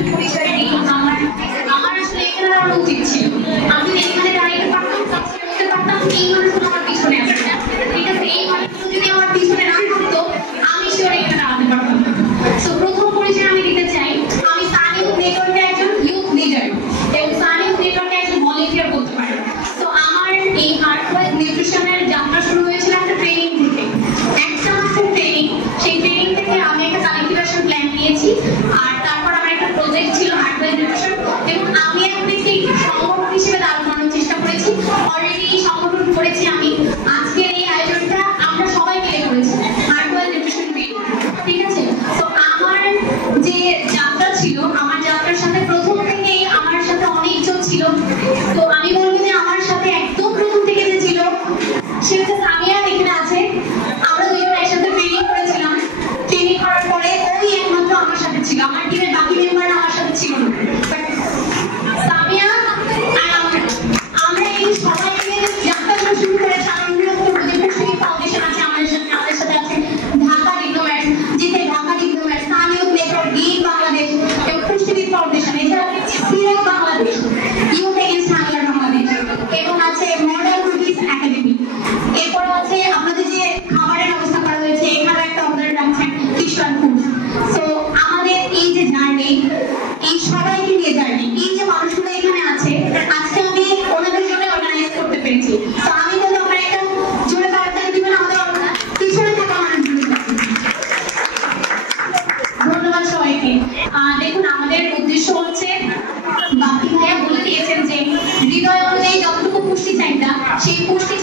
একটু পরিচয় দিই। আমার আসলে এখানে দাঁড়ানো উচিত ছিল, আমি এখানে দাঁড়িয়ে পারতাম, বলতে পারতাম এই মানুষগুলো আমার পিছনে আছে, ঠিক আছে? এই মানুষগুলো যদি আমার পিছনে না থাকতো আমি শিওর এখানে দাঁড়াতে পারতাম। তো প্রথম পরিচয় আমি দিতে চাই, আমি সান ইউথ নেটওয়ার্কের একজন ইউথ লিডার এবং সান ইউথ নেটওয়ার্কের একজন ভলান্টিয়ার বলতে পারি। তো আমার এই হার্টওয়াইজ নিউট্রিশনের যাত্রা শুরু হয়েছিল একটা ট্রেনিং থেকে, একটা মাসের ট্রেনিং। সেই ট্রেনিং থেকে আমি একটা কানেক্টিভেশন প্ল্যান নিয়েছি, আর তারপর আমার একটা প্রজেক্ট ছিল হার্টওয়াইজ নিউট্রিশন, এবং আমি এখন একটি সংগঠন হিসেবে দাঁড় করানোর চেষ্টা করেছি। অলরেডি এই সংগঠন করেছি আমি। আজকের এই আয়োজনটা আমরা সবাই মিলে করেছি, হার্টওয়েল নিউট্রিশন উইক, ঠিক আছে? তো আমার যে যাত্রা ছিল, আমার যাত্রার সাথে প্রথম থেকেই আমার সাথে অনেকজন ছিল। তো আমি বলবো যে আমার সাথে একদম প্রথম থেকে যে ছিল সে হচ্ছে সামিয়া, এখানে আছে। আমরা দুজন একসাথে ট্রেনিং করেছিলাম। ট্রেনিং করার পরে ওই একমাত্র আমার সাথে ছিল, আমার টিমের বাকি মেম্বাররা আমার সাথে ছিল না। সামিয়া আর আমরা এই সবাই মিলে যাত্রা শুরু করেছি। ফাউন্ডেশন আছে আমাদের সাথে আছে ঢাকা ডিপ্লোম্যাট, যেটা ঢাকা ডিপ্লোম্যাট, সান ইউথ নেটওয়ার্ক, গেইন বাংলাদেশ এবং পুষ্টিবিদ ফাউন্ডেশন, এছাড়া Siraj Bangladesh, youth against hunger Bangladesh, এবং আছে মডার্ন রুটিস একাডেমি। এরপর আছে আপনাদের যে খাবারের ব্যবস্থা করা হয়েছে, এখানে একটা অর্ডার রাখছেন কিশোর ফুড। তো আমাদের এই যে জার্নি, এই সবাইকে নিয়ে জার্নি, এই যে মানুষগুলো এখানে আছে, আজকে আমি ওনাদের জন্য অর্গানাইজ করতে পেরেছি। তো আমি বলবো আমরা একটা জোরে তাড়াতাড়ি দিবেন আমাদের পিছনে থাকা মানুষগুলো। ধন্যবাদ সবাইকে। দেখুন, আমাদের উদ্দেশ্য হচ্ছে, বাকি ভাইয়া বলে দিয়েছেন যে হৃদয় অনুযায়ী যতটুকু পুষ্টি চাহিদা, সেই পুষ্টি